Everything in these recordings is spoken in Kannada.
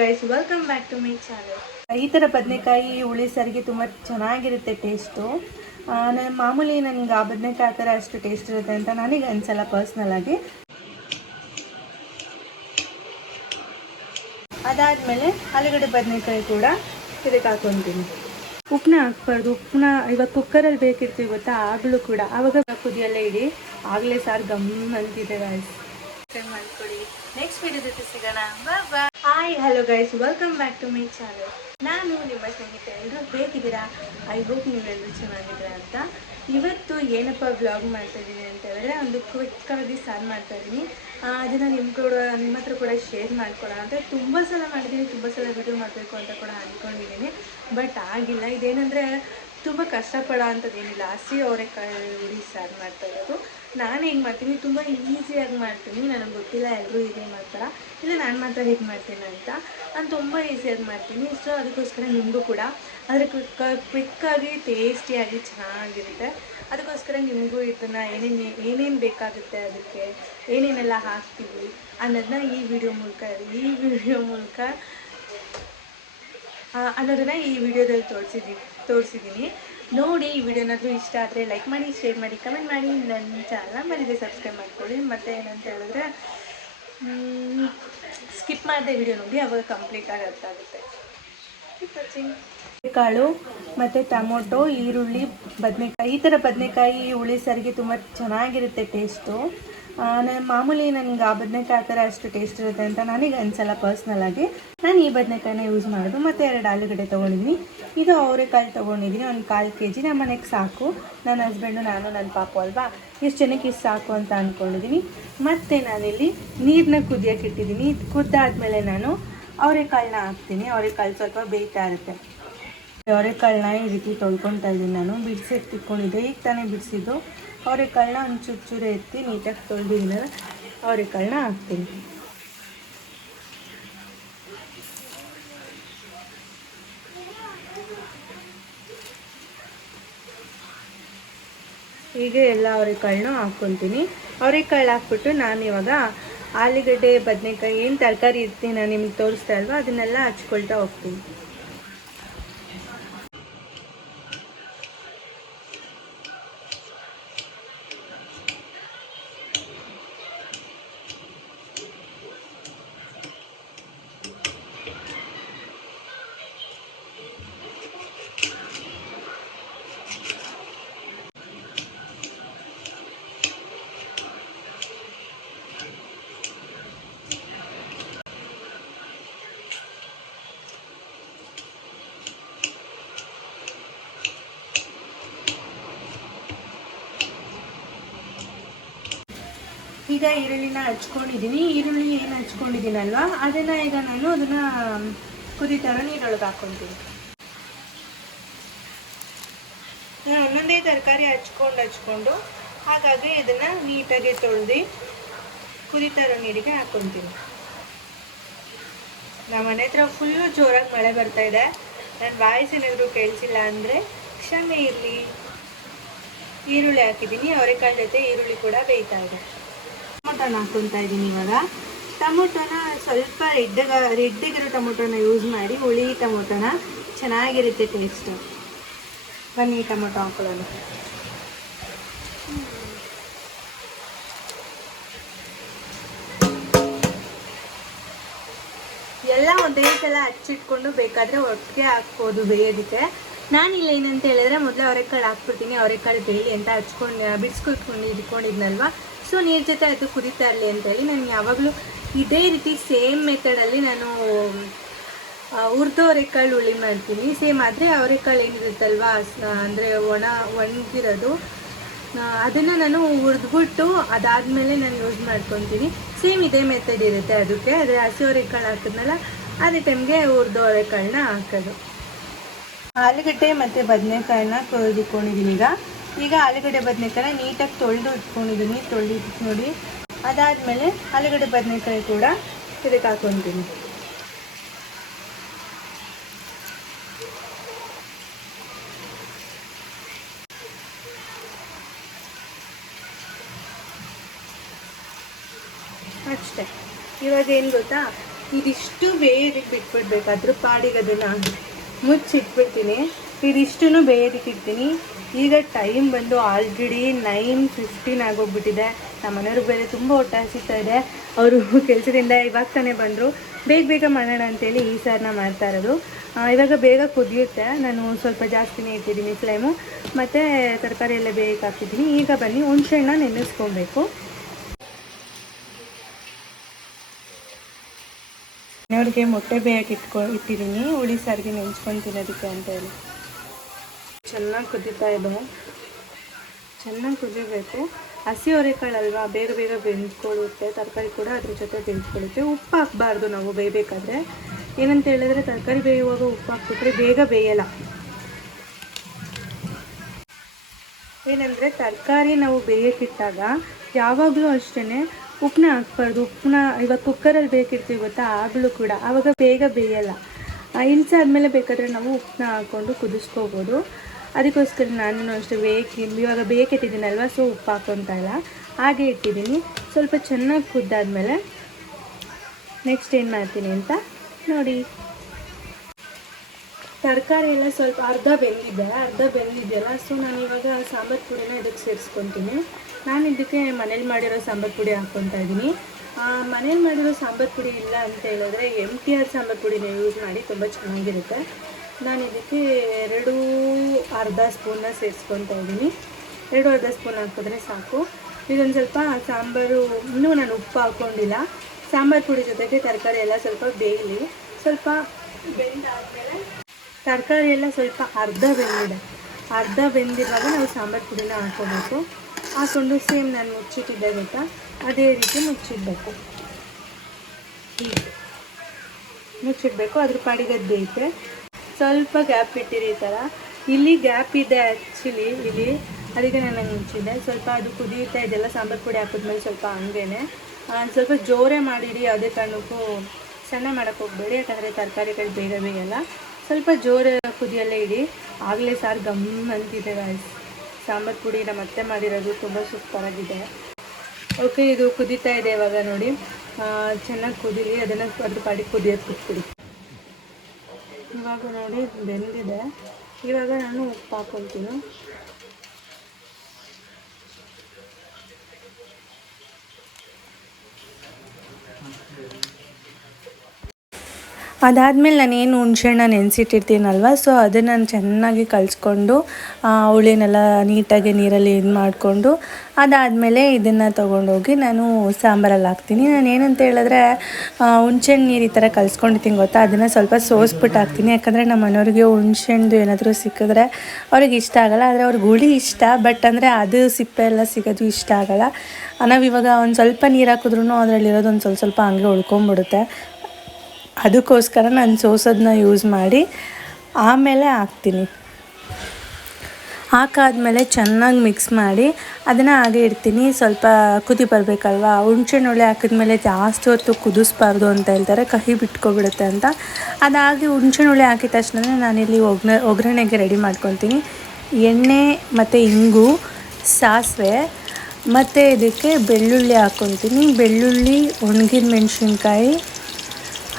Guys welcome back to my channel ಈ ಥರ ಬದನೆಕಾಯಿ ಹುಳಿ ಸಾರಿಗೆ ತುಂಬ ಚೆನ್ನಾಗಿರುತ್ತೆ ಟೇಸ್ಟು ನಾನು ಮಾಮೂಲಿ ನನಗೆ ಆ ಬದನೆಕಾಯಿ ಆ ಥರ ಅಷ್ಟು ಟೇಸ್ಟ್ ಇರುತ್ತೆ ಅಂತ ನನಗೆ ಅನ್ಸಲ್ಲ ಪರ್ಸ್ನಲ್ ಆಗಿ. ಅದಾದಮೇಲೆ ಆಲೂಗಡ್ಡೆ ಬದನೆಕಾಯಿ ಕೂಡ ಇದಕ್ಕೆ ಹಾಕೊತೀನಿ. ಉಪ್ಪನ್ನ ಹಾಕ್ಬಾರ್ದು. ಉಪ್ಪನ್ನ ಇವಾಗ ಕುಕ್ಕರಲ್ಲಿ ಬೇಕಿರ್ತೀವಿ ಗೊತ್ತಾ? ಆಗಲೂ ಕೂಡ. ಆವಾಗ ಕುದಿಯಲ್ಲೇ ಇಡಿ. ಆಗಲೇ ಸಾರು ಗಮ್ ಅಂತಿದೆ ಗಾಯ್ಸ್ ಮಾಡ್ಕೊಳ್ಳಿ. ನೆಕ್ಸ್ಟ್ ವಿಡಿಯೋ ಜೊತೆ ಸಿಗೋಣ. Hi hello guys welcome back to my channel ನಾನು ನಿಮ್ಮ ಸ್ನೇಹಿತ. ಎಲ್ಲರೂ ಹೇಗಿದ್ದೀರಾ? ಐ ಹೋಪ್ ನೀವೆಲ್ಲರೂ ಚೆನ್ನಾಗಿದ್ದೀರಾ ಅಂತ. ಇವತ್ತು ಏನಪ್ಪ ವ್ಲಾಗ್ ಮಾಡ್ತಾ ಇದ್ದೀನಿ ಅಂತ ಹೇಳಿದ್ರೆ ಒಂದು ಕ್ವಿಕ್ ಆಗಿ ಸಾರ್ ಮಾಡ್ತಾ ಇದ್ದೀನಿ ಅದನ್ನು ನಿಮ್ಮ ಕೂಡ, ನಿಮ್ಮ ಹತ್ರ ಕೂಡ ಶೇರ್ ಮಾಡ್ಕೊಳ್ಳೋಣ ಅಂತ. ತುಂಬ ಸಲ ಮಾಡಿದ್ದೀನಿ ತುಂಬ ಸಲ ವಿಡಿಯೋ ಮಾಡಬೇಕು ಅಂತ ಕೂಡ ಅಂದ್ಕೊಂಡಿದ್ದೀನಿ ಬಟ್ ಆಗಿಲ್ಲ. ಇದೇನೆಂದರೆ ತುಂಬ ಕಷ್ಟಪಡೋ ಅಂಥದ್ದೇನಿಲ್ಲ ಹಸಿ ಅವರೆಕಾಯಿ ಹುಡಿ ಸಾರು ಮಾಡ್ತಾ ಇರೋದು ನಾನು ಹೆಂಗೆ ಮಾಡ್ತೀನಿ? ತುಂಬ ಈಸಿಯಾಗಿ ಮಾಡ್ತೀನಿ. ನನಗೆ ಗೊತ್ತಿಲ್ಲ ಎಲ್ಲರೂ ಹೀಗೆ ಮಾಡ್ತಾರೆ. ಇಲ್ಲ, ನಾನು ಮಾತ್ರ ಹೇಗೆ ಮಾಡ್ತೀನಿ ಅಂತ. ನಾನು ತುಂಬ ಈಸಿಯಾಗಿ ಮಾಡ್ತೀನಿ. ಸೊ ಅದಕ್ಕೋಸ್ಕರ ನಿಮಗೂ ಕೂಡ. ಆದರೆ ಕ್ವಿಕ್ ಕ್ವಿಕ್ಕಾಗಿ ಟೇಸ್ಟಿಯಾಗಿ ಚೆನ್ನಾಗಿರುತ್ತೆ. ಅದಕ್ಕೋಸ್ಕರ ನಿಮಗೂ ಇದನ್ನು ಏನೇನು ಏನೇನು ಬೇಕಾಗುತ್ತೆ ಅದಕ್ಕೆ? ಏನೇನೆಲ್ಲ ಹಾಕ್ತೀವಿ ಅನ್ನೋದನ್ನ ಈ ವಿಡಿಯೋ ಮೂಲಕ, ಈ ವಿಡಿಯೋ ಮೂಲಕ ಅನ್ನೋದನ್ನ ಈ ವಿಡಿಯೋದಲ್ಲಿ ತೋರಿಸಿದೀನಿ. ತೋರಿಸಿದ್ದೀನಿ ನೋಡಿ, ಈ ವಿಡಿಯೋನಾದರೂ ಇಷ್ಟ ಆದರೆ ಲೈಕ್ ಮಾಡಿ ಶೇರ್ ಮಾಡಿ ಕಮೆಂಟ್ ಮಾಡಿ ನನ್ನ ಚಾನಲ್ ಮನೆಗೆ ಸಬ್ಸ್ಕ್ರೈಬ್ ಮಾಡ್ಕೊಳ್ಳಿ. ಮತ್ತು ಏನಂತ ಹೇಳಿದ್ರೆ ಸ್ಕಿಪ್ ಮಾಡದೆ ವಿಡಿಯೋ ನೋಡಿ, ಅವಾಗ ಕಂಪ್ಲೀಟಾಗಿ ಅರ್ಥ ಆಗುತ್ತೆ. ಕಾಳು ಮತ್ತು ಟೊಮೊಟೊ, ಈರುಳ್ಳಿ, ಬದನೆಕಾಯಿ, ಈ ಥರ ಬದನೆಕಾಯಿ, ಹುಳಿ, ಸಾರಿಗೆ ತುಂಬ ಚೆನ್ನಾಗಿರುತ್ತೆ ಟೇಸ್ಟು ನಾನು ಮಾಮೂಲಿ ನನಗೆ ಆ ಬದನೆಕಾಯಿ ಆ ಥರ ಅಷ್ಟು ಟೇಸ್ಟ್ ಇರುತ್ತೆ ಅಂತ ನನಗೆ ಅನ್ಸಲ್ಲ ಪರ್ಸ್ನಲ್ಲಾಗಿ ನಾನು ಈ ಬದನೆಕಾಯಿನ ಯೂಸ್ ಮಾಡೋದು, ಮತ್ತು ಎರಡು ಆಲೂಗಡ್ಡೆ ತೊಗೊಂಡಿದ್ದೀನಿ ಇದು ಅವರೆಕಾಳು ತೊಗೊಂಡಿದ್ದೀನಿ ಒಂದು ಕಾಲು ಕೆ ಜಿ ನಮ್ಮ ಮನೆಗೆ ಸಾಕು. ನನ್ನ ಹಸ್ಬೆಂಡು ನಾನು ನನ್ನ ಪಾಪು ಅಲ್ವಾ? ಇಷ್ಟು ಜನಕ್ಕೆ ಇಷ್ಟು ಸಾಕು ಅಂತ ಅಂದ್ಕೊಂಡಿದ್ದೀನಿ ಮತ್ತು ನಾನಿಲ್ಲಿ ನೀರನ್ನ ಕುದಿಯೋಕೆ ಇಟ್ಟಿದ್ದೀನಿ ಕುದ್ದಾದ್ಮೇಲೆ ನಾನು ಅವರೆಕಾಳನ್ನ ಹಾಕ್ತೀನಿ. ಅವರೆಕಾಳು ಸ್ವಲ್ಪ ಬೇಯ್ತಾ ಇರುತ್ತೆ. ಅವರೆಕಾಳನ್ನ ಈ ರೀತಿ ತೊಳ್ಕೊತಾ ಇದ್ದೀನಿ ನಾನು. ಬಿಡಿಸಿ ತಿಕ್ಕೊಂಡಿದ್ದೆ. ಈಗ ತಾನೇ ಬಿಡಿಸಿದ್ದು. ಅವರೆಕಾಳನ್ನ ಒಂದು ಚೂರು ಎತ್ತಿ ನೀಟಾಗಿ ತೊಳೆದಿದ್ದೀನಲ್ಲ ಅವರೆಕಾಳನ್ನ ಹಾಕ್ತೀನಿ. ಹೀಗೆ ಎಲ್ಲ ಅವರೆಕಾಳನ್ನ ಹಾಕ್ಕೊತೀನಿ ಅವರೆಕಾಳು ಹಾಕ್ಬಿಟ್ಟು ನಾನು ಇವಾಗ ಆಲೂಗಡ್ಡೆ, ಬದನೆಕಾಯಿ ಏನು ತರಕಾರಿ ಇರ್ತೀನಿ ನಾನು ನಿಮಗೆ ತೋರಿಸ್ತಾ ಅಲ್ವಾ ಅದನ್ನೆಲ್ಲ ಹಚ್ಕೊಳ್ತಾ ಹೋಗ್ತೀನಿ. ಈಗ ಈರುಳ್ಳಿನ ಹಚ್ಕೊಂಡಿದ್ದೀನಿ. ಈರುಳ್ಳಿ ಏನು ಹಚ್ಕೊಂಡಿದ್ದೀನಲ್ವ? ಅದನ್ನು ಈಗ ನಾನು ಅದನ್ನು ಕುದಿತಾರ ನೀರೊಳಗೆ ಹಾಕ್ಕೊತೀನಿ ನಾನು ಒಂದೊಂದೇ ತರಕಾರಿ ಹಚ್ಕೊಂಡು ಹಚ್ಕೊಂಡು ಹಾಗಾಗಿ ಇದನ್ನು ನೀಟಾಗಿ ತೊಳೆದು ಕುದಿತಾರ ನೀರಿಗೆ ಹಾಕ್ಕೊತೀನಿ ನಮ್ಮ ಮನೆ ಹತ್ರ ಫುಲ್ಲು ಜೋರಾಗಿ ಮಳೆ ಬರ್ತಾ ಇದೆ. ನನ್ನ ವಾಯ್ಸ್ ಕೇಳಿಸಿಲ್ಲ ಅಂದರೆ ಕ್ಷಮೆ ಇರಲಿ. ಈರುಳ್ಳಿ ಹಾಕಿದ್ದೀನಿ. ಅವರೆಕಾಳು ಜೊತೆ ಈರುಳ್ಳಿ ಕೂಡ ಬೇಯ್ತಾ ಇದೆ ಟೊಮೊಟೊನ ಹಾಕೊತಾ ಇದ್ದೀನಿ ಇವಾಗ. ಟೊಮೊಟೊನ ಸ್ವಲ್ಪ ರೆಡ್ಡಗ ರೆಡ್ಡಿಗಿರೋ ಟೊಮೊಟೊನ ಯೂಸ್ ಮಾಡಿ ಹುಳಿ ಟೊಮೊಟೊನ ಚೆನ್ನಾಗಿರುತ್ತೆ ಟೇಸ್ಟು ಬನ್ನಿ ಟೊಮೊಟೊ ಹಾಕೊಳ್ಳೋಣ. ಎಲ್ಲ ಒಂದೇ ಸಲ ಹಚ್ಚಿಟ್ಕೊಂಡು ಬೇಕಾದರೆ ಒಟ್ಟಿಗೆ ಹಾಕ್ಬೋದು ಬೇಯೋದಕ್ಕೆ. ನಾನಿಲ್ಲ ಏನಂತ ಹೇಳಿದ್ರೆ ಮೊದಲು ಅವರೆಕಾಳು ಹಾಕ್ಬಿಡ್ತೀನಿ, ಅವರೆಕಾಳು ಬೇಯಿ ಅಂತ ಹಚ್ಕೊಂಡು, ಬಿಡಿಸ್ಕೊಟ್ಕೊಂಡು ಇಟ್ಕೊಂಡಿದ್ನಲ್ವ? ಸೊ ನೀರು ಜೊತೆ ಅದು ಕುದೀತಾ ಇರಲಿ ಅಂತೇಳಿ ನಾನು ಯಾವಾಗಲೂ ಇದೇ ರೀತಿ ಸೇಮ್ ಮೆಥಡಲ್ಲಿ ನಾನು ಹುರಿದು ಅವರೆಕಾಳು ಹುಳಿ ಮಾಡ್ತೀನಿ. ಸೇಮ್ ಆದರೆ ಅವರೆಕಾಳು ಏನಿರುತ್ತಲ್ವ ಅಂದರೆ ಒಣ, ಒಣಗಿರೋದು ಅದನ್ನು ನಾನು ಹುರಿದ್ಬಿಟ್ಟು ಅದಾದಮೇಲೆ ನಾನು ಯೂಸ್ ಮಾಡ್ಕೊತೀನಿ. ಸೇಮ್ ಇದೇ ಮೆಥಡ್ ಇರುತ್ತೆ ಅದಕ್ಕೆ. ಅದೇ ಹಸಿ ಅವರೆಕಾಳು ಹಾಕಿದ್ನಲ್ಲ, ಅದೇ ಟೈಮ್ಗೆ ಹುರಿದು ಅವರೆಕಾಳನ್ನ ಹಾಕೋದು. ಆಲೂಗಡ್ಡೆ ಮತ್ತು ಬದನೆಕಾಯನ್ನ ಕೊಯ್ದುಕೊಂಡಿದ್ದೀನಿ ಈಗ. ಈಗ ಆಲೂಗಡ್ಡೆ ಬದನೆಕಾಯಿ ನೀಟಾಗಿ ತೊಳೆದು ಇಟ್ಕೊಂಡಿದ್ದೀನಿ. ತೊಳೆದು ನೋಡಿ. ಅದಾದಮೇಲೆ ಆಲೂಗಡ್ಡೆ ಬದನೆಕಾಯಿ ಕೂಡ ಇದಕ್ಕೆ ಹಾಕ್ಕೊತೀನಿ. ಅಷ್ಟೇ. ಇವಾಗ ಏನು ಗೊತ್ತಾ? ಇದಿಷ್ಟು ಬೇಯೋದಕ್ಕೆ ಬಿಟ್ಬಿಡ್ಬೇಕಾದ್ರೂ ಪಾಡಿಗೆ ಅದನ್ನು ಮುಚ್ಚಿಟ್ಬಿಡ್ತೀನಿ. ಇದಿಷ್ಟು ಬೇಯೋದಕ್ಕಿಡ್ತೀನಿ ಈಗ ಟೈಮ್ ಬಂದು ಆಲ್ರೆಡಿ ನೈನ್ ಫಿಫ್ಟೀನ್ ಆಗೋಗ್ಬಿಟ್ಟಿದೆ. ನಮ್ಮ ಮನೆಯವ್ರಿಗೆ ಬೇರೆ ತುಂಬ ಹೊಟ್ಟೆ ಇದೆ ಅವರು ಕೆಲಸದಿಂದ ಇವಾಗ ತಾನೇ ಬಂದರು. ಬೇಗ ಬೇಗ ಮಾಡೋಣ ಅಂತೇಳಿ ಈ ಸಾರನ್ನ ಮಾಡ್ತಾ ಇರೋದು. ಇವಾಗ ಬೇಗ ಕುದಿಯುತ್ತೆ. ನಾನು ಸ್ವಲ್ಪ ಜಾಸ್ತಿನೇ ಇಟ್ಟಿದ್ದೀನಿ ಫ್ಲೇಮು ಮತ್ತು ತರಕಾರಿ ಎಲ್ಲ ಬೇಗ ಹಾಕಿದ್ದೀನಿ ಈಗ ಬನ್ನಿ ಹುಣಸೆಹಣ್ಣ ನೆನೆಸ್ಕೊಬೇಕು. ಮನೆಯವ್ರಿಗೆ ಮೊಟ್ಟೆ ಬೇಯಕ್ಕೆ ಇಟ್ಕೊ ಇಟ್ಟಿದ್ದೀನಿ. ಹುಳಿ ಸಾರಿಗೆ ನೆನೆಸ್ಕೊಂಡು ತಿನ್ನೋದಕ್ಕೆ ಅಂತ ಹೇಳಿ. ಚೆನ್ನಾಗಿ ಕುದೀತಾ ಇದೆ. ಚೆನ್ನಾಗಿ ಕುದಿಬೇಕು. ಹಸಿ ಅವರೆಕಾಳಲ್ವಾ ಬೇಗ ಬೇಗ ಬೆಂದ್ಕೊಳ್ಳುತ್ತೆ. ತರಕಾರಿ ಕೂಡ ಅದ್ರ ಜೊತೆ ಬೆಂದ್ಕೊಳ್ಳುತ್ತೆ. ಉಪ್ಪು ಹಾಕ್ಬಾರ್ದು ನಾವು ಬೇಯಬೇಕಾದ್ರೆ. ಏನಂತ ಹೇಳಿದ್ರೆ ತರಕಾರಿ ಬೇಯುವಾಗ ಉಪ್ಪು ಹಾಕ್ಬಿಟ್ರೆ ಬೇಗ ಬೇಯಲ್ಲ. ಏನಂದರೆ ತರಕಾರಿ ನಾವು ಬೇಯಕ್ಕಿಟ್ಟಾಗ ಯಾವಾಗಲೂ ಅಷ್ಟೇ ಉಪ್ಪನ್ನ ಹಾಕ್ಬಾರ್ದು. ಉಪ್ಪನ್ನ ಇವಾಗ ಕುಕ್ಕರಲ್ಲಿ ಬೇಕಿರ್ತೀವಿ ಗೊತ್ತಾ? ಆಗಲೂ ಕೂಡ. ಆವಾಗ ಬೇಗ ಬೇಯಲ್ಲ. ಇಳಿಸಾದ್ಮೇಲೆ ಬೇಕಾದರೆ ನಾವು ಉಪ್ಪನ್ನ ಹಾಕ್ಕೊಂಡು ಕುದಿಸ್ಕೋಬೋದು. ಅದಕ್ಕೋಸ್ಕರ ನಾನು ಅಷ್ಟು ಬೇಕು, ಇವಾಗ ಬೇಕಿಟ್ಟಿದ್ದೀನಲ್ವ ಸೊ ಉಪ್ಪು ಹಾಕ್ಕೊತಾ ಇಲ್ಲ ಹಾಗೆ ಇಟ್ಟಿದ್ದೀನಿ. ಸ್ವಲ್ಪ ಚೆನ್ನಾಗಿ ಕುದ್ದಾದಮೇಲೆ ನೆಕ್ಸ್ಟ್ ಏನು ಮಾಡ್ತೀನಿ ಅಂತ ನೋಡಿ. ತರಕಾರಿ ಎಲ್ಲ ಸ್ವಲ್ಪ ಅರ್ಧ ಬೆಂದಿದೆ, ಅರ್ಧ ಬೆಂದಿದೆಯಲ್ಲ ಸೊ ನಾನು ಇವಾಗ ಸಾಂಬಾರು ಪುಡಿನ ಇದಕ್ಕೆ ಸೇರಿಸ್ಕೊತೀನಿ ನಾನು ಇದಕ್ಕೆ ಮನೇಲಿ ಮಾಡಿರೋ ಸಾಂಬಾರು ಪುಡಿ ಹಾಕ್ಕೊತಾ ಇದ್ದೀನಿ. ಮನೇಲಿ ಮಾಡಿರೋ ಸಾಂಬಾರು ಪುಡಿ ಇಲ್ಲ ಅಂತ ಹೇಳಿದ್ರೆ ಎಂ ಟಿ ಆರ್ ಸಾಂಬಾರು ಪುಡಿನ ಯೂಸ್ ಮಾಡಿ ತುಂಬ ಚೆನ್ನಾಗಿರುತ್ತೆ. ನಾನು ಇದಕ್ಕೆ ಎರಡು ಅರ್ಧ ಸ್ಪೂನ್ನ ಸೇರಿಸ್ಕೊತಾ ಇದ್ದೀನಿ ಎರಡು ಅರ್ಧ ಸ್ಪೂನ್ ಹಾಕಿದ್ರೆ ಸಾಕು. ಇದೊಂದು ಸ್ವಲ್ಪ ಸಾಂಬಾರು, ಇನ್ನೂ ನಾನು ಉಪ್ಪು ಹಾಕ್ಕೊಂಡಿಲ್ಲ. ಸಾಂಬಾರು ಪುಡಿ ಜೊತೆಗೆ ತರಕಾರಿ ಎಲ್ಲ ಸ್ವಲ್ಪ ಬೇಯಲಿ. ಸ್ವಲ್ಪ ಬೆಂದಾದಮೇಲೆ ತರಕಾರಿ ಎಲ್ಲ ಸ್ವಲ್ಪ ಅರ್ಧ ಬೆಂದಿದೆ. ಅರ್ಧ ಬೆಂದಿರುವಾಗ ನಾವು ಸಾಂಬಾರು ಪುಡಿನ ಹಾಕ್ಕೋಬೇಕು ಹಾಕ್ಕೊಂಡು ಸೇಮ್ ನಾನು ಮುಚ್ಚಿಟ್ಟಿದ್ದೆ ಗೊತ್ತಾ? ಅದೇ ರೀತಿ ಮುಚ್ಚಿಡಬೇಕು. ಹೀಗೆ. ಮುಚ್ಚಿಡಬೇಕು. ಅದ್ರ ಪಾಡಿಗೆ ಬೇಯುತ್ತೆ ಸ್ವಲ್ಪ ಗ್ಯಾಪ್ ಇಟ್ಟಿರಿ ಈ ಥರ ಇಲ್ಲಿ ಗ್ಯಾಪ್ ಇದೆ ಆ್ಯಕ್ಚುಲಿ ಇಲ್ಲಿ. ಅದಕ್ಕೆ ನಾನು ಮುಚ್ಚಿದ್ದೆ. ಸ್ವಲ್ಪ ಅದು ಕುದಿಯುತ್ತಾ ಇದೆಲ್ಲ ಸಾಂಬಾರು ಪುಡಿ ಹಾಕಿದ್ಮೇಲೆ ಸ್ವಲ್ಪ ಹಂಗೇನೆ. ಸ್ವಲ್ಪ ಜೋರೇ ಮಾಡಿರಿ ಯಾವುದೇ ಕಾರಣಕ್ಕೂ ಸಣ್ಣ ಮಾಡೋಕ್ಕೆ ಹೋಗಬೇಡಿ, ಯಾಕಂದರೆ ತರಕಾರಿಗಳು ಬೇಗ ಬೇಯಲ್ಲ. ಸ್ವಲ್ಪ ಜೋರ ಕುದಿಯಲ್ಲೇ ಇಡಿ. ಆಗಲೇ ಸಾರು ಗಮ್ ಅಂತಿದೆ ಗಾಯ್ಸ್ ಸಾಂಬಾರು ಪುಡಿ ನಮ್ಮ ಅತ್ತೆ ಮಾಡಿರೋದು ತುಂಬ ಸೂಪರಾಗಿದೆ. ಓಕೆ ಇದು ಕುದೀತಾ ಇದೆ ಇವಾಗ ನೋಡಿ. ಚೆನ್ನಾಗಿ ಕುದೀಲಿ ಅದನ್ನು ಅದ್ರ ಪಾಡಿಗೆ ಕುದಿಯೋದು ಬಿಟ್ಬಿಡಿ. ಇವಾಗ ನೋಡಿ ಬೆಂದಿದೆ. ಇವಾಗ ನಾನು ಉಪ್ಪು ಹಾಕ್ಕೊಳ್ತೀನಿ ಅದಾದಮೇಲೆ ನಾನೇನು ಹುಣ್ಸೆಹಣ್ಣ ನೆನೆಸಿಟ್ಟಿರ್ತೀನಲ್ವ ಸೊ ಅದನ್ನು ನಾನು ಚೆನ್ನಾಗಿ ಕಲಿಸ್ಕೊಂಡು ಹುಳಿನೆಲ್ಲ ನೀಟಾಗಿ ನೀರಲ್ಲಿ ಇದು ಮಾಡಿಕೊಂಡು, ಅದಾದಮೇಲೆ ಇದನ್ನು ತೊಗೊಂಡೋಗಿ ನಾನು ಸಾಂಬಾರಲ್ಲಿ ಹಾಕ್ತೀನಿ. ನಾನು ಏನಂತ ಹೇಳಿದ್ರೆ ಹುಣ್ಸೆಹಣ್ಣು ನೀರು ಈ ಥರ ಕಲಿಸ್ಕೊಂಡಿರ್ತೀನಿ ಗೊತ್ತಾ? ಅದನ್ನು ಸ್ವಲ್ಪ ಸೋಸ್ಬಿಟ್ಟು ಹಾಕ್ತೀನಿ. ಯಾಕಂದರೆ ನಮ್ಮ ಮನೆಯವ್ರಿಗೆ ಹುಣ್ಸೆಹಣ್ಣು ಏನಾದರೂ ಸಿಕ್ಕಿದ್ರೆ ಅವ್ರಿಗೆ ಇಷ್ಟ ಆಗಲ್ಲ. ಆದರೆ ಅವ್ರಿಗೆ ಹುಳಿ ಇಷ್ಟ ಬಟ್ ಅಂದರೆ ಅದು ಸಿಪ್ಪೆ ಎಲ್ಲ ಸಿಗೋದು ಇಷ್ಟ ಆಗಲ್ಲ. ನಾವು ಇವಾಗ ಒಂದು ಸ್ವಲ್ಪ ನೀರು ಹಾಕಿದ್ರೂ ಅದರಲ್ಲಿರೋದು ಒಂದು ಸ್ವಲ್ಪ ಸ್ವಲ್ಪ ಹಂಗೆ ಉಳ್ಕೊಂಬಿಡುತ್ತೆ. ಅದಕ್ಕೋಸ್ಕರ ನಾನು ಸೋಸೋದನ್ನ ಯೂಸ್ ಮಾಡಿ ಆಮೇಲೆ ಹಾಕ್ತೀನಿ. ಹಾಕಾದ್ಮೇಲೆ ಚೆನ್ನಾಗಿ ಮಿಕ್ಸ್ ಮಾಡಿ ಅದನ್ನು ಹಾಗೆ ಇಡ್ತೀನಿ. ಸ್ವಲ್ಪ ಕುದಿ ಬರಬೇಕಲ್ವಾ? ಹುಣ್ಸೆಹಣ್ಣು ಹುಳಿ ಹಾಕಿದ್ಮೇಲೆ ಜಾಸ್ತಿ ಹೊತ್ತು ಕುದಿಸ್ಬಾರ್ದು ಅಂತ ಹೇಳ್ತಾರೆ. ಕಹಿ ಬಿಟ್ಕೊಬಿಡುತ್ತೆ ಅಂತ. ಅದಾಗಿ ಹುಣ್ಸೆಹಣ್ಣು ಹುಳಿ ಹಾಕಿದ ತಕ್ಷಣ ನಾನಿಲ್ಲಿ ಒಗ್ನ ಒಗ್ಗರಣೆಗೆ ರೆಡಿ ಮಾಡ್ಕೊತೀನಿ ಎಣ್ಣೆ ಮತ್ತು ಇಂಗು, ಸಾಸಿವೆ ಮತ್ತು ಇದಕ್ಕೆ ಬೆಳ್ಳುಳ್ಳಿ ಹಾಕ್ಕೊತೀನಿ ಬೆಳ್ಳುಳ್ಳಿ, ಒಣಗಿದ ಮೆಣಸಿನ್ಕಾಯಿ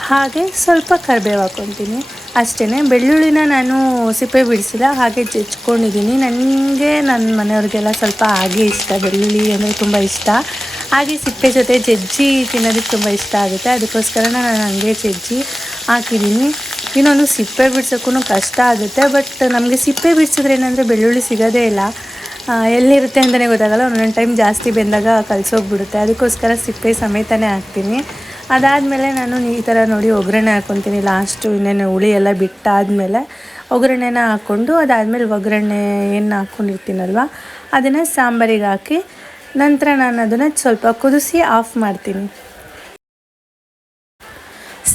ಹಾಗೆ ಸ್ವಲ್ಪ ಕರಿಬೇವು ಹಾಕ್ಕೊತೀನಿ. ಅಷ್ಟೇ ಬೆಳ್ಳುಳ್ಳಿನ ನಾನು ಸಿಪ್ಪೆ ಬಿಡಿಸಿಲ್ಲ, ಹಾಗೆ ಜಜ್ಕೊಂಡಿದ್ದೀನಿ. ನನಗೆ ನನ್ನ ಮನೆಯವ್ರಿಗೆಲ್ಲ ಸ್ವಲ್ಪ ಹಾಗೆ ಇಷ್ಟ. ಬೆಳ್ಳುಳ್ಳಿ ಅಂದರೆ ತುಂಬ ಇಷ್ಟ. ಹಾಗೆ ಸಿಪ್ಪೆ ಜೊತೆ ಜಜ್ಜಿ ತಿನ್ನೋದಕ್ಕೆ ತುಂಬ ಇಷ್ಟ ಆಗುತ್ತೆ. ಅದಕ್ಕೋಸ್ಕರ ನಾನು ಹಂಗೆ ಜಜ್ಜಿ ಹಾಕಿದ್ದೀನಿ. ಇನ್ನೊಂದು ಸಿಪ್ಪೆ ಬಿಡ್ಸೋಕ್ಕೂ ಕಷ್ಟ ಆಗುತ್ತೆ, ಬಟ್ ನಮಗೆ ಸಿಪ್ಪೆ ಬಿಡಿಸಿದ್ರೆ ಏನಂದರೆ ಬೆಳ್ಳುಳ್ಳಿ ಸಿಗೋದೇ ಇಲ್ಲ. ಎಲ್ಲಿರುತ್ತೆ ಅಂತಲೇ ಗೊತ್ತಾಗಲ್ಲ. ಒಂದೊಂದು ಟೈಮ್ ಜಾಸ್ತಿ ಬೆಂದಾಗ ಕಲಸೋಗ್ಬಿಡುತ್ತೆ. ಅದಕ್ಕೋಸ್ಕರ ಸಿಪ್ಪೆ ಸಮೇತನೇ ಹಾಕ್ತೀನಿ. ಅದಾದಮೇಲೆ ನಾನು ಈ ಥರ ನೋಡಿ ಒಗ್ಗರಣೆ ಹಾಕ್ಕೊತೀನಿ ಲಾಸ್ಟು ಇನ್ನೇನು ಹುಳಿ ಎಲ್ಲ ಬಿಟ್ಟಾದಮೇಲೆ ಒಗ್ಗರಣೆನ ಹಾಕ್ಕೊಂಡು ಅದಾದಮೇಲೆ ಒಗ್ಗರಣೆ ಏನು ಹಾಕ್ಕೊಂಡಿರ್ತೀನಲ್ವ ಅದನ್ನು ಸಾಂಬಾರಿಗೆ ಹಾಕಿ ನಂತರ ನಾನು ಅದನ್ನು ಸ್ವಲ್ಪ ಕುದಿಸಿ ಆಫ್ ಮಾಡ್ತೀನಿ.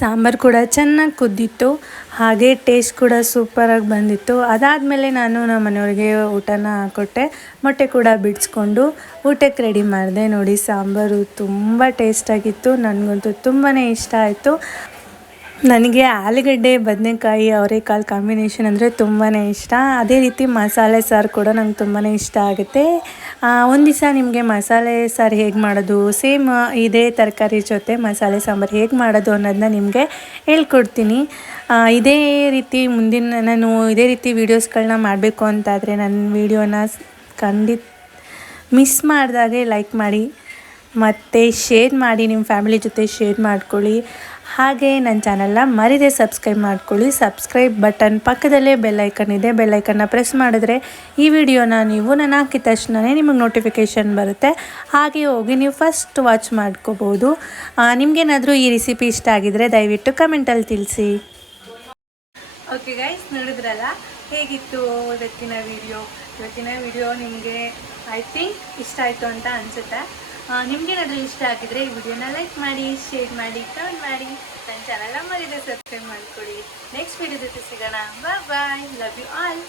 ಸಾಂಬಾರು ಕೂಡ ಚೆನ್ನಾಗಿ ಕುದ್ದಿತ್ತು, ಹಾಗೆ ಟೇಸ್ಟ್ ಕೂಡ ಸೂಪರಾಗಿ ಬಂದಿತ್ತು. ಅದಾದಮೇಲೆ ನಾನು ನಮ್ಮ ಮನೆಯವ್ರಿಗೆ ಊಟನ ಕೊಟ್ಟೆ, ಮೊಟ್ಟೆ ಕೂಡ ಬಿಡಿಸ್ಕೊಂಡು ಊಟಕ್ಕೆ ರೆಡಿ ಮಾಡಿದೆ. ನೋಡಿ, ಸಾಂಬಾರು ತುಂಬ ಟೇಸ್ಟಾಗಿತ್ತು ನನಗಂತೂ ತುಂಬಾ ಇಷ್ಟ ಆಯಿತು. ನನಗೆ ಆಲೂಗಡ್ಡೆ, ಬದನೆಕಾಯಿ, ಅವರೆಕಾಳು ಕಾಂಬಿನೇಷನ್ ಅಂದರೆ ತುಂಬಾ ಇಷ್ಟ. ಅದೇ ರೀತಿ ಮಸಾಲೆ ಸಾರು ಕೂಡ ನಂಗೆ ತುಂಬಾ ಇಷ್ಟ ಆಗುತ್ತೆ. ಒಂದು ದಿವಸ ನಿಮಗೆ ಮಸಾಲೆ ಸಾರು ಹೇಗೆ ಮಾಡೋದು? ಸೇಮ್ ಇದೇ ತರಕಾರಿ ಜೊತೆ ಮಸಾಲೆ ಸಾಂಬಾರು ಹೇಗೆ ಮಾಡೋದು ಅನ್ನೋದನ್ನ ನಿಮಗೆ ಹೇಳ್ಕೊಡ್ತೀನಿ. ಇದೇ ರೀತಿ ಮುಂದಿನ, ನಾನು ಇದೇ ರೀತಿ ವೀಡಿಯೋಸ್ಗಳನ್ನ ಮಾಡಬೇಕು ಅಂತಾದರೆ ನನ್ನ ವೀಡಿಯೋನ ಖಂಡಿತ ಮಿಸ್ ಮಾಡಿದಾಗೆ ಲೈಕ್ ಮಾಡಿ. ಮತ್ತು ಶೇರ್ ಮಾಡಿ ನಿಮ್ಮ ಫ್ಯಾಮಿಲಿ ಜೊತೆ ಶೇರ್ ಮಾಡ್ಕೊಳ್ಳಿ. ಹಾಗೆ ನನ್ನ ಚಾನಲ್ನ ಮರಿದೆ ಸಬ್ಸ್ಕ್ರೈಬ್ ಮಾಡ್ಕೊಳ್ಳಿ. ಸಬ್ಸ್ಕ್ರೈಬ್ ಬಟನ್ ಪಕ್ಕದಲ್ಲೇ ಬೆಲ್ಲೈಕನ್ ಇದೆ. ಬೆಲ್ಲೈಕನ್ನ ಪ್ರೆಸ್ ಮಾಡಿದ್ರೆ ಈ ವಿಡಿಯೋನ ನೀವು ನಾನು ಹಾಕಿದ ತಕ್ಷಣವೇ ನಿಮಗೆ ನೋಟಿಫಿಕೇಷನ್ ಬರುತ್ತೆ. ಹಾಗೆ ಹೋಗಿ ನೀವು ಫಸ್ಟ್ ವಾಚ್ ಮಾಡ್ಕೋಬೋದು. ನಿಮಗೇನಾದರೂ ಈ ರೆಸಿಪಿ ಇಷ್ಟ ಆಗಿದರೆ ದಯವಿಟ್ಟು ಕಮೆಂಟಲ್ಲಿ ತಿಳಿಸಿ. ಓಕೆ ಗೈಸ್ ನೋಡಿದ್ರಲ್ಲ? ಹೇಗಿತ್ತು ಇವತ್ತಿನ ವಿಡಿಯೋ ಇವತ್ತಿನ ವಿಡಿಯೋ ನಿಮಗೆ ಐ ಥಿಂಕ್ ಇಷ್ಟ ಆಯಿತು ಅಂತ ಅನಿಸುತ್ತೆ. ನಿಮ್ಗೇನಾದರೂ ಇಷ್ಟ ಆಗಿದ್ರೆ ಈ ವಿಡಿಯೋನ ಲೈಕ್ ಮಾಡಿ ಶೇರ್ ಮಾಡಿ ಕಮೆಂಟ್ ಮಾಡಿ. ನನ್ನ ಚಾನಲ್ನ ಮರಿದೆ ಸಬ್ಸ್ಕ್ರೈಬ್ ಮಾಡಿಕೊಡಿ. ನೆಕ್ಸ್ಟ್ ವಿಡಿಯೋ ಜೊತೆ ಸಿಗೋಣ. Bye bye love you all